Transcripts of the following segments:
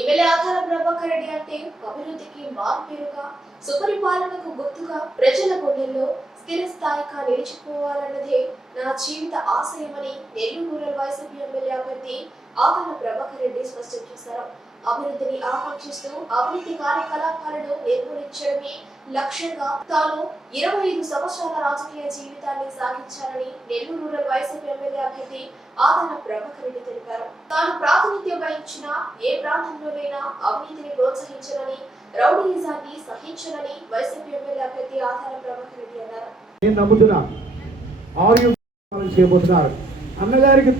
MLA ఆధార ప్రభాకర్ రెడ్డి అంటే అభివృద్ధికి మార్పేరుగా, సుపరిపాలనకు గుర్తుగా, ప్రజల గుండెల్లో స్థిరస్థాయిగా నిలిచిపోవాలన్నదే నా జీవిత ఆశయమని నెల్లూరు రూరల్ వైసీపీ ఎమ్మెల్యే అభ్యర్థి ఆధార ప్రభాకర్ రెడ్డి స్పష్టం చేశారు. అభివృద్ధిని ఆకాంక్షిస్తూ అవినీతి కార్యకలాపాలను నిర్మూలించడమే లక్ష్యంగా తాను 25 సంవత్సరాల రాజకీయ జీవితాన్ని సాగించాలని నెల్లూరు రూరల్ వైసీపీ ఎమ్మెల్యే అభ్యర్థి ఆధార ప్రభాకర్ రెడ్డి తెలిపారు. తాను ప్రాతినిధ్యం వహించిన ఏ ప్రాంతంలోనైనా అవినీతిని ప్రోత్సహించనని, రౌడీయిజాన్ని సహించనని వైసీపీ ఎమ్మెల్యే అభ్యర్థి ఆధార ప్రభాకర్ రెడ్డి అన్నారు. నేను నమ్ముతున్నా చేయబోతున్నారు అన్నగారికి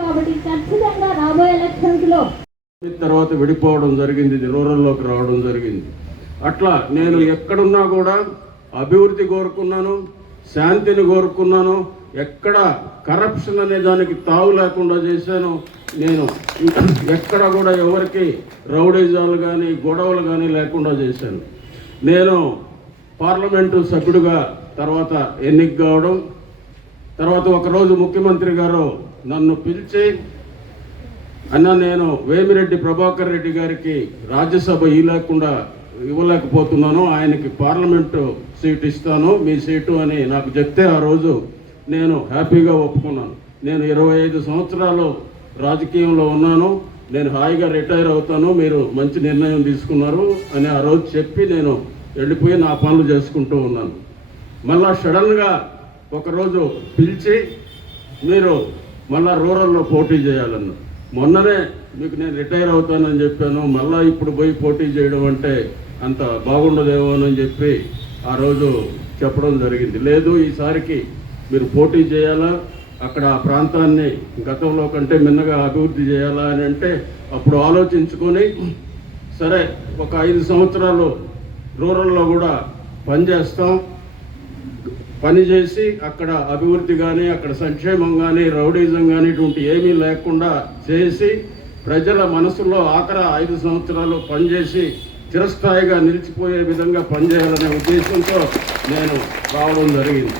కాబట్టి ఖచ్చితంగా రాబోయే ఎలక్షన్స్ లో తర్వాత విడిపోవడం జరిగింది, రూరల్లోకి రావడం జరిగింది. అట్లా నేను ఎక్కడున్నా కూడా అభివృద్ధి కోరుకున్నాను, శాంతిని కోరుకున్నాను. ఎక్కడ కరప్షన్ అనే దానికి తావు లేకుండా చేశాను. నేను ఎక్కడ కూడా ఎవరికి రౌడీజాలు కానీ గొడవలు కానీ లేకుండా చేశాను. నేను పార్లమెంటు సభ్యుడిగా తర్వాత ఎన్నిక కావడం, తర్వాత ఒకరోజు ముఖ్యమంత్రి గారు నన్ను పిలిచి, అన్న నేను వేమిరెడ్డి ప్రభాకర్ రెడ్డి గారికి రాజ్యసభ ఇవ్వలేకపోతున్నాను, ఆయనకి పార్లమెంటు సీట్ ఇస్తాను, మీ సీటు అని నాకు చెప్తే ఆ రోజు నేను హ్యాపీగా ఒప్పుకున్నాను. నేను 25 సంవత్సరాలు రాజకీయంలో ఉన్నాను, నేను హాయిగా రిటైర్ అవుతాను, మీరు మంచి నిర్ణయం తీసుకున్నారు అని ఆ రోజు చెప్పి నేను వెళ్ళిపోయి నా పనులు చేసుకుంటూ ఉన్నాను. మళ్ళా సడన్గా ఒకరోజు పిలిచి మీరు మళ్ళా రూరల్లో పోటీ చేయాలన్న. మొన్ననే మీకు నేను రిటైర్ అవుతానని చెప్పాను, మళ్ళీ ఇప్పుడు పోయి పోటీ చేయడం అంటే అంత బాగుండదేమో అని చెప్పి ఆ రోజు చెప్పడం జరిగింది. లేదు, ఈసారికి మీరు పోటీ చేయాలా, అక్కడ ఆ ప్రాంతాన్ని గతంలో కంటే మిన్నగా అభివృద్ధి చేయాలా అని అంటే అప్పుడు ఆలోచించుకొని సరే ఒక 5 సంవత్సరాలు రూరల్లో కూడా పనిచేస్తాం, పనిచేసి అక్కడ అభివృద్ధి కానీ అక్కడ సంక్షేమం కానీ రౌడీజం కానీ ఇటువంటి ఏమీ లేకుండా చేసి ప్రజల మనసులో ఆఖరి 5 సంవత్సరాలు పనిచేసి చిరస్థాయిగా నిలిచిపోయే విధంగా పనిచేయాలనే ఉద్దేశంతో నేను రావడం జరిగింది.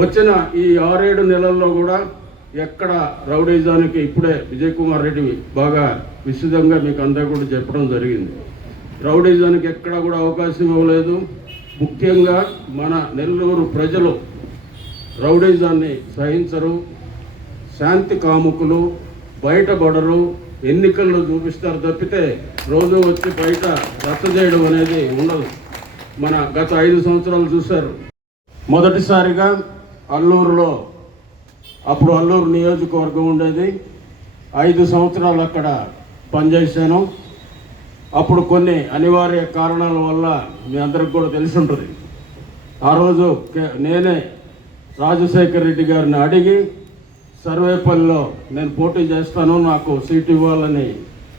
వచ్చిన ఈ 6-7 నెలల్లో కూడా ఎక్కడ రౌడీజానికి ఇప్పుడే విజయ్ కుమార్ రెడ్డి బాగా విశదంగా మీకు అందరూ కూడా చెప్పడం జరిగింది. రౌడీజానికి ఎక్కడ కూడా అవకాశం ఇవ్వలేదు. ముఖ్యంగా మన నెల్లూరు ప్రజలు రౌడీజాన్ని సహించరు, శాంతి కాముకులు, బయటపడరు, ఎన్నికల్లో చూపిస్తారు తప్పితే రోజు వచ్చి బయట రచ్చ చేయడం అనేది ఉండదు. మన గత 5 సంవత్సరాలు చూశారు. మొదటిసారిగా అల్లూరులో, అప్పుడు అల్లూరు నియోజకవర్గం ఉండేది, 5 సంవత్సరాలు అక్కడ పనిచేశాను. అప్పుడు కొన్ని అనివార్య కారణాల వల్ల మీ అందరికి కూడా తెలిసి ఉంటుంది. ఆ రోజు నేనే రాజశేఖర్ రెడ్డి గారిని అడిగి సర్వేపల్లిలో నేను పోటీ చేస్తాను, నాకు సీట్ ఇవ్వాలని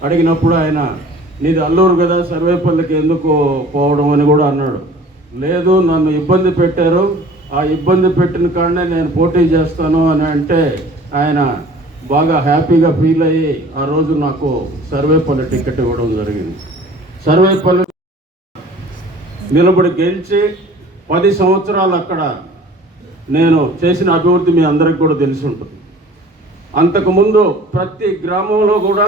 అడిగినప్పుడు ఆయన నీది అల్లూరు కదా, సర్వేపల్లికి ఎందుకు పోవడం అని కూడా అన్నాడు. లేదు, నన్ను ఇబ్బంది పెట్టారు, ఆ ఇబ్బంది పెట్టిన కాడనే నేను పోటీ చేస్తాను అని అంటే ఆయన బాగా హ్యాపీగా ఫీల్ అయ్యి ఆ రోజు నాకు సర్వేపల్లి టికెట్ ఇవ్వడం జరిగింది. సర్వేపల్లి నిలబడి గెలిచి 10 సంవత్సరాలు అక్కడ నేను చేసిన అభివృద్ధి మీ అందరికి కూడా తెలిసి ఉంటుంది. అంతకుముందు ప్రతి గ్రామంలో కూడా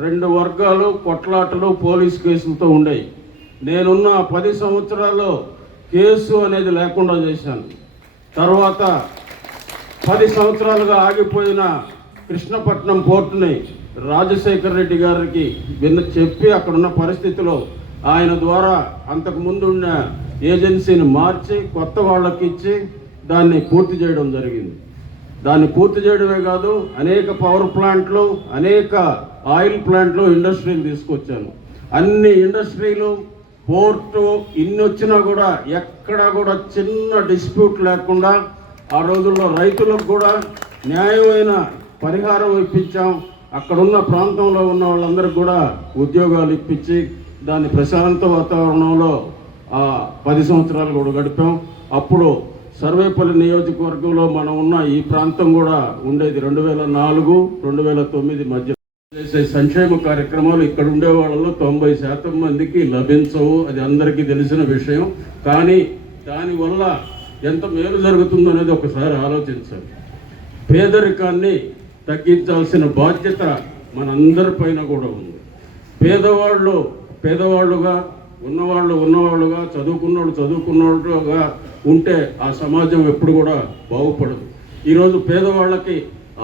2 వర్గాలు కొట్లాటలు పోలీస్ కేసులతో ఉండేవి. నేనున్న 10 సంవత్సరాల్లో కేసు అనేది లేకుండా చేశాను. తర్వాత 10 సంవత్సరాలుగా ఆగిపోయిన కృష్ణపట్నం పోర్టుని రాజశేఖర్ రెడ్డి గారికి చెప్పి అక్కడున్న పరిస్థితిలో ఆయన ద్వారా అంతకుముందు ఉన్న ఏజెన్సీని మార్చి కొత్త వాళ్ళకి ఇచ్చి దాన్ని పూర్తి చేయడం జరిగింది. దాన్ని పూర్తి చేయడమే కాదు, అనేక పవర్ ప్లాంట్లు, అనేక ఆయిల్ ప్లాంట్లు, ఇండస్ట్రీలు తీసుకొచ్చాను. అన్ని ఇండస్ట్రీలు, పోర్టు ఇన్ని వచ్చినా కూడా ఎక్కడా కూడా చిన్న డిస్ప్యూట్ లేకుండా ఆ రోజుల్లో రైతులకు కూడా న్యాయమైన పరిహారం ఇప్పించాం. అక్కడున్న ప్రాంతంలో ఉన్న వాళ్ళందరికీ కూడా ఉద్యోగాలు ఇప్పించి దాన్ని ప్రశాంత వాతావరణంలో 10 సంవత్సరాలు కూడా గడిపాం. అప్పుడు సర్వేపల్లి నియోజకవర్గంలో మనం ఉన్న ఈ ప్రాంతం కూడా ఉండేది 2004-2009 మధ్య చేసే సంక్షేమ కార్యక్రమాలు ఇక్కడ ఉండే వాళ్ళలో 90% మందికి లభించవు, అది అందరికీ తెలిసిన విషయం. కానీ దానివల్ల ఎంత మేలు జరుగుతుందో అనేది ఒకసారి ఆలోచించాలి. పేదరికాన్ని తగ్గించాల్సిన బాధ్యత మనందరిపైన కూడా ఉంది. పేదవాళ్ళుగా, ఉన్నవాళ్ళుగా, చదువుకున్నోళ్ళుగా ఉంటే ఆ సమాజం ఎప్పుడు కూడా బాగుపడదు. ఈరోజు పేదవాళ్ళకి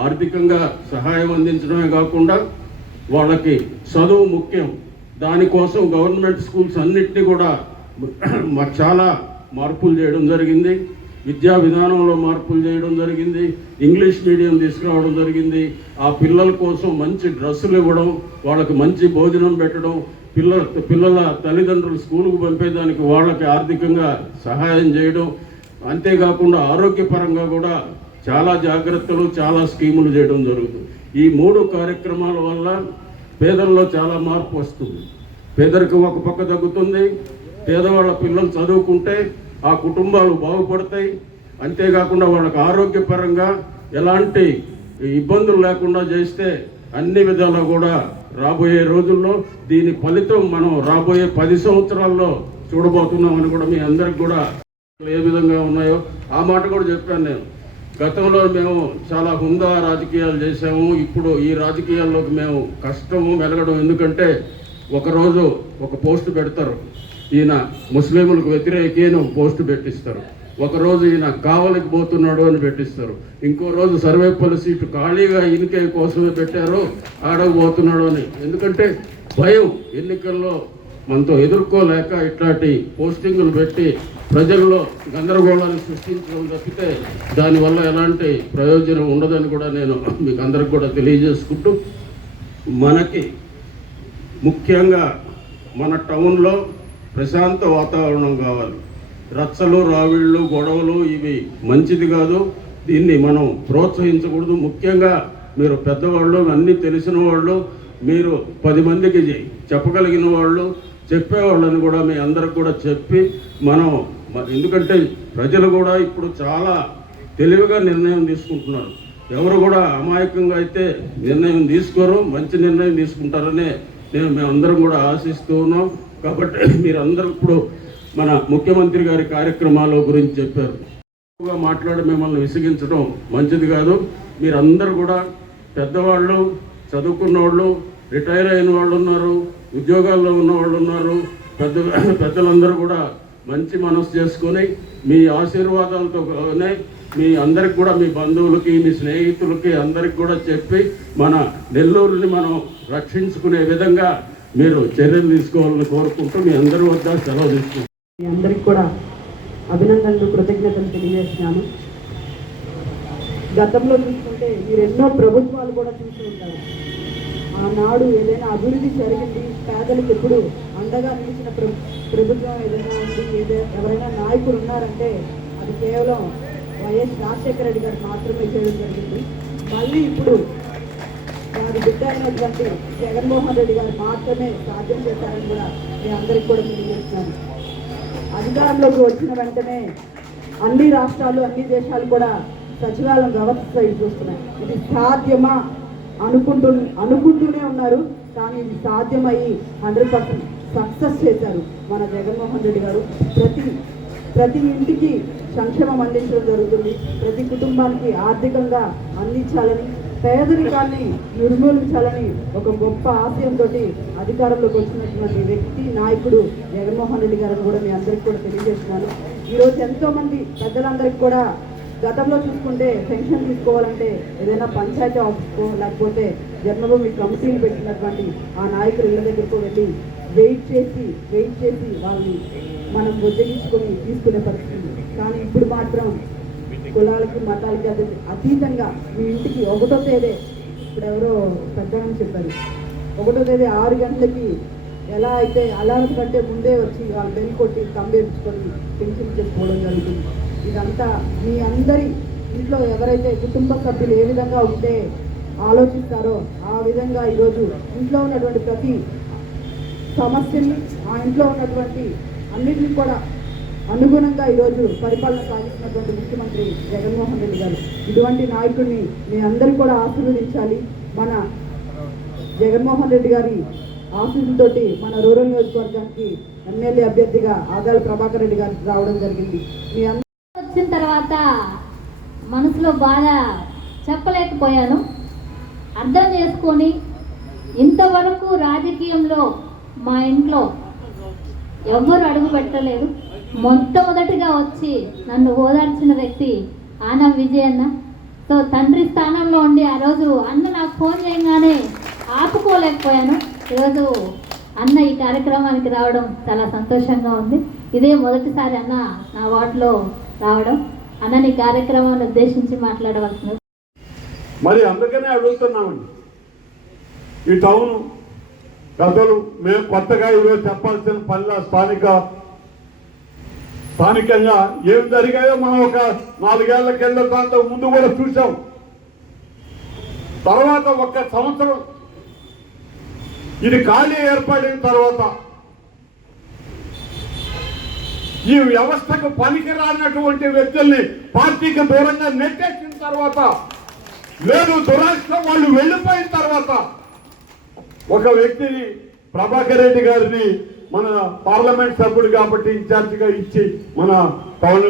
ఆర్థికంగా సహాయం అందించడమే కాకుండా వాళ్ళకి చదువు ముఖ్యం. దానికోసం గవర్నమెంట్ స్కూల్స్ అన్నిటినీ కూడా చాలా మార్పులు చేయడం జరిగింది. విద్యా విధానంలో మార్పులు చేయడం జరిగింది. ఇంగ్లీష్ మీడియం తీసుకురావడం జరిగింది. ఆ పిల్లల కోసం మంచి డ్రెస్సులు ఇవ్వడం, వాళ్ళకి మంచి భోజనం పెట్టడం, పిల్లల తల్లిదండ్రులు స్కూలుకు పంపేదానికి వాళ్ళకి ఆర్థికంగా సహాయం చేయడం, అంతేకాకుండా ఆరోగ్యపరంగా కూడా చాలా జాగ్రత్తలు, చాలా స్కీములు చేయడం జరుగుతుంది. ఈ 3 కార్యక్రమాల వల్ల పేదల్లో చాలా మార్పు వస్తుంది. పేదరికం ఒక పక్క తగ్గుతుంది, పేదవాళ్ళ పిల్లలు చదువుకుంటే ఆ కుటుంబాలు బాగుపడతాయి. అంతేకాకుండా వాళ్ళకి ఆరోగ్యపరంగా ఎలాంటి ఇబ్బందులు లేకుండా చేస్తే అన్ని విధాలా కూడా రాబోయే రోజుల్లో దీని ఫలితం మనం రాబోయే 10 సంవత్సరాల్లో చూడబోతున్నామని కూడా మీ అందరికి కూడా ఏ విధంగా ఉన్నాయో ఆ మాట కూడా చెప్పాను నేను. గతంలో మేము చాలా హుందా రాజకీయాలు చేసాము. ఇప్పుడు ఈ రాజకీయాల్లోకి మేము కష్టము మెలగడం. ఎందుకంటే ఒకరోజు ఒక పోస్టు పెడతారు, ఈయన ముస్లింలకు వ్యతిరేకి అని ఒక పోస్టు పెట్టిస్తారు. ఒకరోజు ఈయన కావలికి పోతున్నాడు అని పెట్టిస్తారు. ఇంకో రోజు సర్వేపల్లి సీటు ఖాళీగా ఈయనకే కోసమే పెట్టారు, ఆడకపోతున్నాడు అని. ఎందుకంటే భయం, ఎన్నికల్లో మనతో ఎదుర్కోలేక ఇట్లాంటి పోస్టింగులు పెట్టి ప్రజల్లో గందరగోళాన్ని సృష్టించడం తప్పితే దానివల్ల ఎలాంటి ప్రయోజనం ఉండదని కూడా నేను మీకు అందరికి కూడా తెలియజేసుకుంటూ, మనకి ముఖ్యంగా మన టౌన్లో ప్రశాంత వాతావరణం కావాలి. రచ్చలు, రావిళ్ళు, గొడవలు ఇవి మంచిది కాదు. దీన్ని మనం ప్రోత్సహించకూడదు. ముఖ్యంగా మీరు పెద్దవాళ్ళు, అన్నీ తెలిసిన వాళ్ళు, మీరు 10 మందికి చెప్పగలిగిన వాళ్ళు, చెప్పేవాళ్ళని కూడా మీ అందరికి కూడా చెప్పి మనం, ఎందుకంటే ప్రజలు కూడా ఇప్పుడు చాలా తెలివిగా నిర్ణయం తీసుకుంటున్నారు. ఎవరు కూడా అమాయకంగా అయితే నిర్ణయం తీసుకోరు, మంచి నిర్ణయం తీసుకుంటారనే మేమందరం కూడా ఆశిస్తూ ఉన్నాం. కాబట్టి మీరందరూ ఇప్పుడు మన ముఖ్యమంత్రి గారి కార్యక్రమాల గురించి చెప్పారు. ఎక్కువగా మాట్లాడి మిమ్మల్ని విసిగించడం మంచిది కాదు. మీరందరూ కూడా పెద్దవాళ్ళు, చదువుకున్న వాళ్ళు, రిటైర్ అయిన వాళ్ళు ఉన్నారు, ఉద్యోగాల్లో ఉన్న వాళ్ళు ఉన్నారు. పెద్దలందరూ కూడా మంచి మనసు చేసుకొని మీ ఆశీర్వాదాలతోనే మీ అందరికి కూడా, మీ బంధువులకి, మీ స్నేహితులకి అందరికి కూడా చెప్పి మన నెల్లూరుని మనం రక్షించుకునే విధంగా మీరు చర్యలు తీసుకోవాలని కోరుకుంటూ మీ అందరి వద్ద సెలవు తీసుకుంటాం. మీ అందరికి కూడా అభినందనలు, కృతజ్ఞతలు తెలియజేస్తున్నాను. గతంలో చూసుకుంటే మీరు ఎన్నో ప్రభుత్వాలు కూడా చూసి ఉంటారు. ఆనాడు ఏదైనా అభివృద్ధి జరిగింది, పేదలకు ఎప్పుడు అండగా నిలిచిన ప్రభుత్వం ఏదైనా ఉంది, ఎవరైనా నాయకులు ఉన్నారంటే అది కేవలం వైఎస్ రాజశేఖర రెడ్డి గారు మాత్రమే చేయడం జరిగింది. మళ్ళీ ఇప్పుడు వారి బిడ్డ అయినటువంటి జగన్మోహన్ రెడ్డి గారు మాత్రమే సాధ్యం చేశారని కూడా మీ అందరికి కూడా తెలియజేస్తున్నాను. అధికారంలోకి వచ్చిన వెంటనే అన్ని రాష్ట్రాలు, అన్ని దేశాలు కూడా సచివాలయం వ్యవస్థ చూస్తున్నాయి. ఇది సాధ్యమా అనుకుంటూనే ఉన్నారు, కానీ ఇది సాధ్యమయ్యి 100% సక్సెస్ చేశారు మన జగన్మోహన్ రెడ్డి గారు. ప్రతి ఇంటికి సంక్షేమం అందించడం జరుగుతుంది. ప్రతి కుటుంబానికి ఆర్థికంగా అందించాలని, పేదరికాన్ని నిర్మూలించాలని ఒక గొప్ప ఆశయంతో అధికారంలోకి వచ్చినటువంటి వ్యక్తి, నాయకుడు జగన్మోహన్ రెడ్డి గారిని కూడా మీ అందరికీ కూడా తెలియజేస్తున్నాను. ఈరోజు ఎంతోమంది పెద్దలందరికీ కూడా గతంలో చూసుకుంటే పెన్షన్ తీసుకోవాలంటే ఏదైనా పంచాయతీ ఆఫీస్కో లేకపోతే జన్మభూమి కమిటీలు పెట్టినటువంటి ఆ నాయకులు ఇళ్ళ దగ్గరకు వెళ్ళి వెయిట్ చేసి వాళ్ళని మనం బుజ్జగించుకొని తీసుకునే పరిస్థితి. కానీ ఇప్పుడు మాత్రం కులాలకి, మతాలకి అతీతంగా మీ ఇంటికి 1వ తేదీ, ఇప్పుడు ఎవరో పెద్దమని చెప్పారు, 1వ తేదీ 6 గంటలకి ఎలా అయితే అలారం కంటే ముందే వచ్చి వాళ్ళు బెల్ కొట్టి కంబేర్చుకొని పెన్షన్ చేసుకోవడం జరుగుతుంది. ఇదంతా మీ అందరి ఇంట్లో ఎవరైతే కుటుంబ సభ్యులు ఏ విధంగా ఉంటే ఆలోచిస్తారో ఆ విధంగా ఈరోజు ఇంట్లో ఉన్నటువంటి ప్రతి సమస్యని, ఆ ఇంట్లో ఉన్నటువంటి అన్నింటినీ కూడా అనుగుణంగా ఈరోజు పరిపాలన సాగిస్తున్నటువంటి ముఖ్యమంత్రి జగన్మోహన్ రెడ్డి గారు. ఇటువంటి నాయకుడిని మీ అందరూ కూడా ఆశీర్వదించాలి. మన జగన్మోహన్ రెడ్డి గారి ఆశీస్సులతోటి మన రూరల్ నియోజకవర్గానికి ఎమ్మెల్యే అభ్యర్థిగా ఆదాల ప్రభాకర్ రెడ్డి గారు రావడం జరిగింది. మీ వచ్చిన 'వచ్చిన తర్వాత మనసులో బాధ చెప్పలేకపోయాను. అర్థం చేసుకొని ఇంతవరకు రాజకీయంలో మా ఇంట్లో ఎవ్వరు అడుగు పెట్టలేదు. మొట్టమొదటిగా వచ్చి నన్ను ఓదార్చిన వ్యక్తి ఆనం విజయ్ అన్న. సో తండ్రి స్థానంలో ఉండి ఆ రోజు అన్న నాకు ఫోన్ చేయగానే ఆపుకోలేకపోయాను. ఈరోజు అన్న ఈ కార్యక్రమానికి రావడం చాలా సంతోషంగా ఉంది. ఇదే మొదటిసారి అన్న నా వార్డులో రావడం. అన్నని కార్యక్రమాన్ని ఉద్దేశించి మాట్లాడవలసింది. మరి అందుకనే అడుగుతున్నామండి, ఈ టౌను పెద్దలు మేము కొత్తగా ఈరోజు చెప్పాల్సిన పనిలా స్థానికంగా ఏం జరిగాయో మనం ఒక 4 ఏళ్ల కింద దాంతో ముందు కూడా చూసాం. తర్వాత 1 సంవత్సరం ఇది ఖాళీ ఏర్పడిన తర్వాత ఈ వ్యవస్థకు పనికి రానటువంటి వ్యక్తుల్ని పార్టీకి దూరంగా నెట్టేసిన తర్వాత, లేదు దురాశ వాళ్ళు వెళ్ళిపోయిన తర్వాత ఒక వ్యక్తిని ప్రభాకర్ రెడ్డి గారిని మన పార్లమెంట్ సభ్యుడు కాబట్టి ఇన్ఛార్జిగా ఇచ్చి మన టౌన్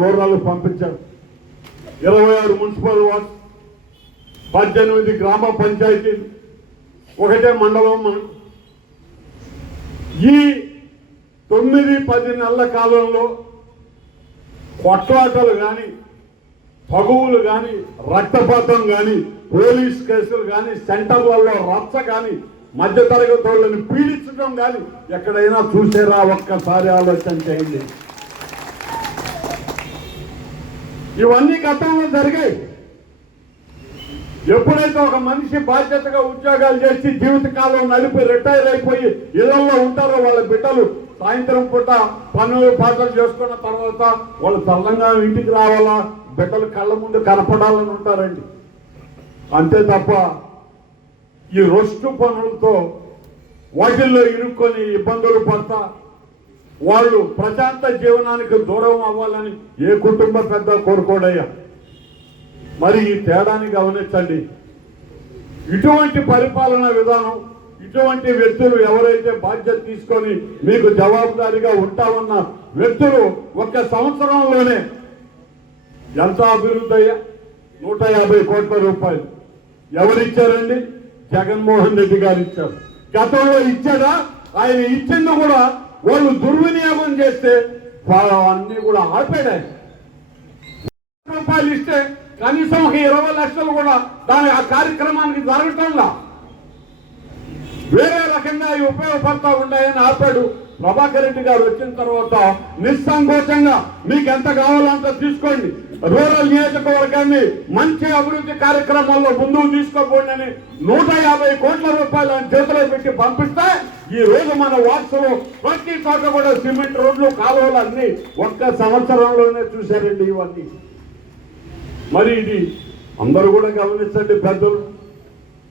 రూరల్ పంపించారు. 26 మున్సిపల్ వార్డ్స్, 18 గ్రామ పంచాయతీలు, 1 మండలం. ఈ 9-10 నెలల కాలంలో కొట్లాటలు కానీ, పగువులు కానీ, రక్తపాతం కానీ, పోలీస్ కేసులు కానీ, సెంటర్లలో రచ్చ కానీ, మధ్యతరగతి వాళ్ళని పీడించడం కానీ ఎక్కడైనా చూసారా? ఒక్కసారి ఆలోచన చేయండి. ఇవన్నీ గతంలో జరిగాయి. ఎప్పుడైతే ఒక మనిషి బాధ్యతగా ఉద్యోగాలు చేసి జీవితకాలం నడిపి రిటైర్ అయిపోయి ఇళ్లలో ఉంటారో వాళ్ళ బిడ్డలు సాయంత్రం పూట పనులు పాటలు చేసుకున్న తర్వాత వాళ్ళు చల్లంగా ఇంటికి రావాలా, బిడ్డలు కళ్ళ ముందు కనపడాలని ఉంటారండి. అంతే తప్ప ఈ రొస్టు పనులతో వాటిల్లో ఇరుక్కొని ఇబ్బందులు పడతా వాళ్ళు ప్రశాంత జీవనానికి దూరం అవ్వాలని ఏ కుటుంబ పెద్ద కోరుకోడయ్యా. మరి ఈ తేడాన్ని గమనించండి. ఇటువంటి పరిపాలనా విధానం, ఇటువంటి వ్యక్తులు ఎవరైతే బాధ్యత తీసుకొని మీకు జవాబుదారీగా ఉంటామన్న వ్యక్తులు 1 సంవత్సరంలోనే ఎంత అభివృద్ధి అయ్యా? 150 కోట్ల రూపాయలు ఎవరిచ్చారండి? జగన్మోహన్ రెడ్డి గారు ఇచ్చారు. గతంలో ఇచ్చాడా? ఆయన ఇచ్చింది కూడా వాళ్ళు దుర్వినియోగం చేస్తే అన్ని కూడా ఆపాడు. రూపాయలు ఇస్తే కనీసం 20 లక్షలు కూడా దాని ఆ కార్యక్రమానికి జరగటంలా వేరే రకంగా ఉపయోగపడతా ఉన్నాయని ఆపాడు. ప్రభాకర్ రెడ్డి గారు వచ్చిన తర్వాత నిస్సంకోచంగా మీకు ఎంత కావాలో అంత తీసుకోండి, రూరల్ నియోజకవర్గాన్ని మంచి అభివృద్ధి కార్యక్రమాల్లో ముందుకు తీసుకోపోండి అని 150 కోట్ల రూపాయలు చేతిలో పెట్టి పంపిస్తే ఈ రోజు మన వార్డ్స్లో ప్రతి చోట కూడా సిమెంట్ రోడ్లు, కాలువలు అన్ని 1 సంవత్సరంలోనే చూశారండి ఇవన్నీ. మరి ఇది అందరూ కూడా గమనించండి పెద్దలు.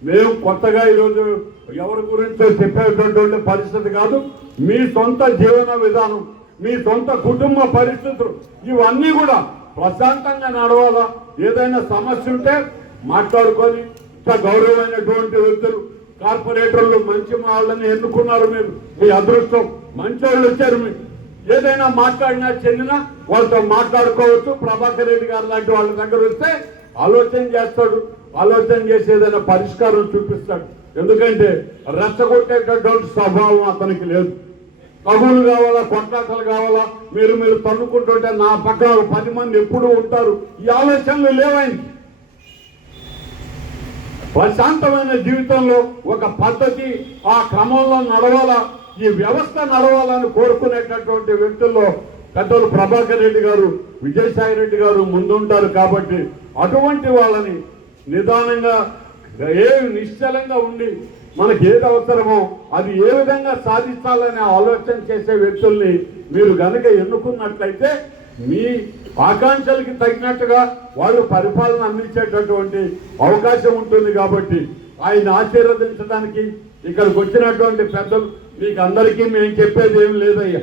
మేము కొత్తగా ఈరోజు ఎవరి గురించో చెప్పేటటువంటి పరిస్థితి కాదు. మీ సొంత జీవన విధానం, మీ సొంత కుటుంబ పరిస్థితులు ఇవన్నీ కూడా ప్రశాంతంగా నడవాలా. ఏదైనా సమస్య ఉంటే మాట్లాడుకొని గౌరవమైనటువంటి వ్యక్తులు, కార్పొరేటర్లు మంచి వాళ్ళని ఎన్నుకున్నారు. మీరు మీ అదృష్టం, మంచి వాళ్ళు వచ్చారు. మీరు ఏదైనా మాట్లాడినా చెందినా వాళ్ళతో మాట్లాడుకోవచ్చు. ప్రభాకర్ రెడ్డి గారు లాంటి వాళ్ళ దగ్గర వస్తే ఆలోచన చేస్తాడు, ఆలోచన చేసి ఏదైనా పరిష్కారం చూపిస్తాడు. ఎందుకంటే రెచ్చగొట్టేటటువంటి స్వభావం అతనికి లేదు. కబులు కావాలా, కొట్లాటలు కావాలా, మీరు తన్నుకుంటుంటే నా పక్కన 10 మంది ఎప్పుడూ ఉంటారు, ఈ ఆలోచనలు లేవాయనికి. ప్రశాంతమైన జీవితంలో ఒక పద్ధతి, ఆ క్రమంలో నడవాలా, ఈ వ్యవస్థ నడవాలని కోరుకునేటటువంటి వ్యక్తుల్లో పెద్దలు ప్రభాకర్ రెడ్డి గారు, విజయసాయి రెడ్డి గారు ముందుంటారు. కాబట్టి అటువంటి వాళ్ళని నిదానంగా నిశ్చలంగా ఉండి మనకి ఏది అవసరమో అది ఏ విధంగా సాధించాలనే ఆలోచన చేసే వ్యక్తుల్ని మీరు గనక ఎన్నుకున్నట్లయితే మీ ఆకాంక్షలకి తగినట్టుగా వాళ్ళు పరిపాలన అందించేటటువంటి అవకాశం ఉంటుంది. కాబట్టి ఆయన ఆశీర్వదించడానికి ఇక్కడికి వచ్చినటువంటి పెద్దలు మీకు అందరికీ మేము చెప్పేది ఏం లేదయ్యా.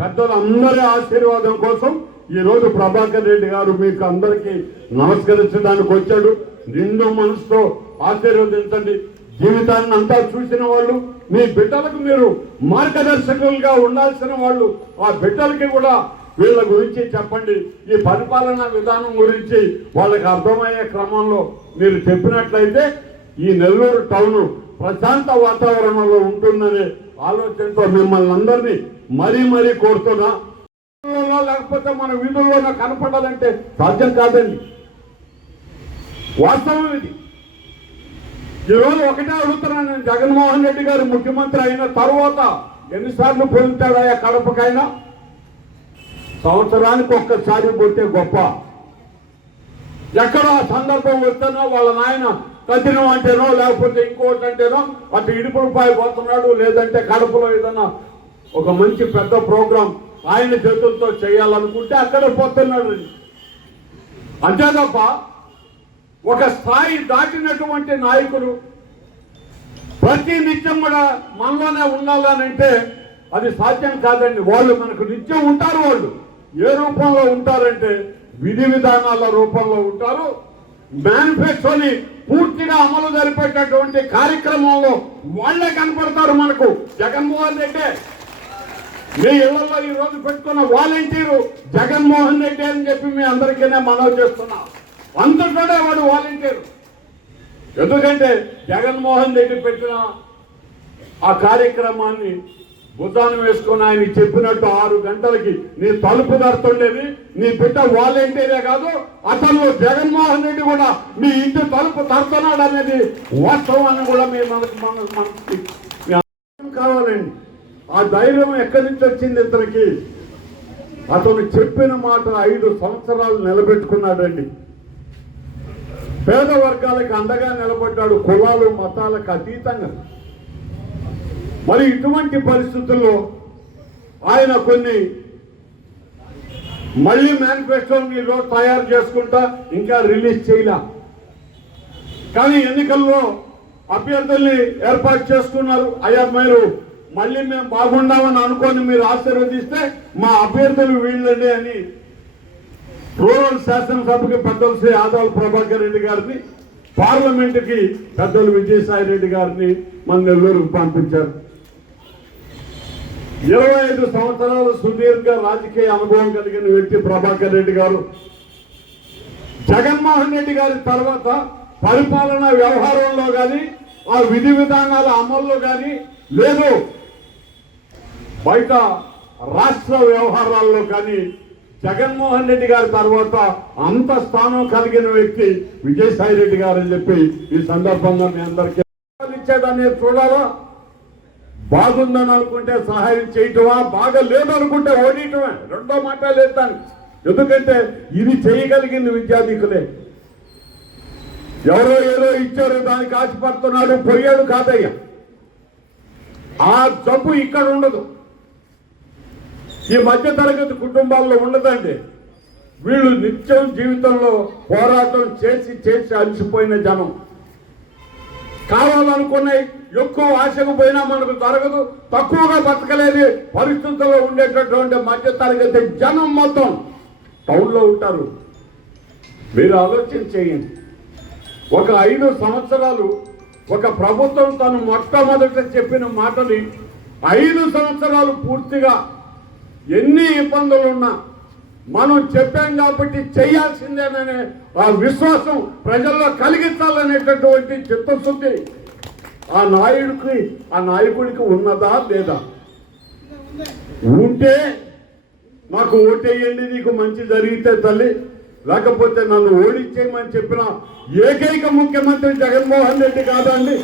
పెద్దలు అందరి ఆశీర్వాదం కోసం ఈరోజు ప్రభాకర్ రెడ్డి గారు మీకు అందరికీ నమస్కరించడానికి వచ్చాడు. నిండు మనసుతో ఆశీర్వదించండి. జీవితాన్ని అంతా చూసిన వాళ్ళు, మీ బిడ్డలకు మీరు మార్గదర్శకులుగా ఉండాల్సిన వాళ్ళు, ఆ బిడ్డలకి కూడా వీళ్ళ గురించి చెప్పండి. ఈ పరిపాలనా విధానం గురించి వాళ్ళకి అర్థమయ్యే క్రమంలో మీరు చెప్పినట్లయితే ఈ నెల్లూరు టౌన్ ప్రశాంత వాతావరణంలో ఉంటుందనే ఆలోచనతో మిమ్మల్ని అందరినీ మరీ కోరుతున్నా. లేకపోతే మన వీధుల్లోనే కనపడాలంటే సాధ్యం కాదండి. వాస్తవం ఇది. ఈరోజు ఒకటే అడుగుతున్నాను నేను, జగన్మోహన్ రెడ్డి గారు ముఖ్యమంత్రి అయిన తర్వాత ఎన్నిసార్లు పొందుతాడా కడపకైనా? సంవత్సరానికి ఒక్కసారి పోతే గొప్ప. ఎక్కడో ఆ సందర్భం వస్తేనో వాళ్ళ నాయన కఠినం అంటేనో లేకపోతే ఇంకోటి అంటేనో అటు ఇడుపులపై పోతున్నాడు, లేదంటే కడపలో ఏదైనా ఒక మంచి పెద్ద ప్రోగ్రాం ఆయన చేతులతో చేయాలనుకుంటే అక్కడ పోతున్నాడు. అంతే తప్ప ఒక స్థాయి దాటినటువంటి నాయకులు ప్రతి నిత్యం కూడా మనలోనే ఉండాలనంటే అది సాధ్యం కాదండి. వాళ్ళు మనకు నిత్యం ఉంటారు. వాళ్ళు ఏ రూపంలో ఉంటారంటే విధి విధానాల రూపంలో ఉంటారు. మేనిఫెస్టోని పూర్తిగా అమలు జరిపేటటువంటి కార్యక్రమంలో వాళ్లే కనపడతారు మనకు. జగన్మోహన్ రెడ్డి మీ ఇళ్లలో ఈ రోజు పెట్టుకున్న వాలంటీరు జగన్మోహన్ రెడ్డి అని చెప్పి మీ అందరికీ మనవి చేస్తున్నా. అంతటా వాడు వాలంటీరు. ఎందుకంటే జగన్మోహన్ రెడ్డి పెట్టిన ఆ కార్యక్రమాన్ని భుజాన వేసుకొని ఆయన చెప్పినట్టు 6 గంటలకి నీ తలుపు తడుతుండేది నీ బిడ్డ వాలంటీరే కాదు, అతను జగన్మోహన్ రెడ్డి కూడా మీ ఇంటి తలుపు తడుతున్నాడు అనేది వాస్తవాన్ని కూడా మనకి కావాలండి. ఆ ధైర్యం ఎక్కడి నుంచి వచ్చింది ఇతనికి? అతను చెప్పిన మాట 5 సంవత్సరాలు నిలబెట్టుకున్నాడండి. పేద వర్గాలకు అండగా నిలబడ్డాడు, కులాలు మతాలకు అతీతంగా. మరి ఇటువంటి పరిస్థితుల్లో ఆయన కొన్ని మళ్ళీ మేనిఫెస్టోని తయారు చేసుకుంటా ఇంకా రిలీజ్ చేయలే. కానీ ఎన్నికల్లో అభ్యర్థుల్ని ఏర్పాటు చేసుకున్నారు. అయ్యా మీరు మళ్ళీ మేము బాగుండామని అనుకొని మీరు ఆశీర్వదిస్తే మా అభ్యర్థులు వీళ్ళండి అని రూరల్ శాసనసభకి పెద్దలు శ్రీ ఆదాల ప్రభాకర్ రెడ్డి గారిని, పార్లమెంటుకి పెద్దలు విజయసాయి రెడ్డి గారిని మన నెల్లూరుకు పంపించారు. 25 సంవత్సరాలు సుదీర్ఘ రాజకీయ అనుభవం కలిగిన వ్యక్తి ప్రభాకర్ రెడ్డి గారు. జగన్మోహన్ రెడ్డి గారి తర్వాత పరిపాలన వ్యవహారంలో కానీ ఆ విధి విధానాల అమల్లో కానీ లేదు బయట రాష్ట్ర వ్యవహారాల్లో కానీ జగన్మోహన్ రెడ్డి గారి తర్వాత అంత స్థానం కలిగిన వ్యక్తి విజయసాయి రెడ్డి గారు అని చెప్పి ఈ సందర్భంగా మీ అందరికీ ఇచ్చేదనేది చూడాలా. బాగుందని అనుకుంటే సహాయం చేయటమా, బాగా లేదనుకుంటే ఓడియటమే. రెండో మాట లేదు దానికి. ఎందుకంటే ఇది చేయగలిగింది విద్యార్థికులే. ఎవరో ఏదో ఇచ్చారు దానికి ఆశపడుతున్నాడు పోయాడు కాదయ్యా. ఆ జబ్బు ఇక్కడ ఉండదు, ఈ మధ్య తరగతి కుటుంబాల్లో ఉండదండి. వీళ్ళు నిత్యం జీవితంలో పోరాటం చేసి అలసిపోయిన జనం. కావాలనుకున్నాయి ఎక్కువ ఆశకు పోయినా మనకు దొరకదు, తక్కువగా బతకలేని పరిస్థితుల్లో ఉండేటటువంటి మధ్య తరగతి జనం మొత్తం టౌన్లో ఉంటారు. మీరు ఆలోచన చేయండి. ఒక 5 సంవత్సరాలు ఒక ప్రభుత్వం తను మొట్టమొదట చెప్పిన మాటని 5 సంవత్సరాలు పూర్తిగా ఎన్ని ఇబ్బందులున్నా మనం చెప్పాం కాబట్టి చేయాల్సిందేననే ఆ విశ్వాసం ప్రజల్లో కలిగించాలనేటటువంటి చిత్తశుద్ధి ఆ నాయకుడికి ఉన్నదా లేదా? ఉంటే నాకు ఓటేయండి నీకు మంచి జరిగితే తల్లి, లేకపోతే నన్ను ఓడించేయమని చెప్పిన ఏకైక ముఖ్యమంత్రి జగన్మోహన్ రెడ్డి కాదండి.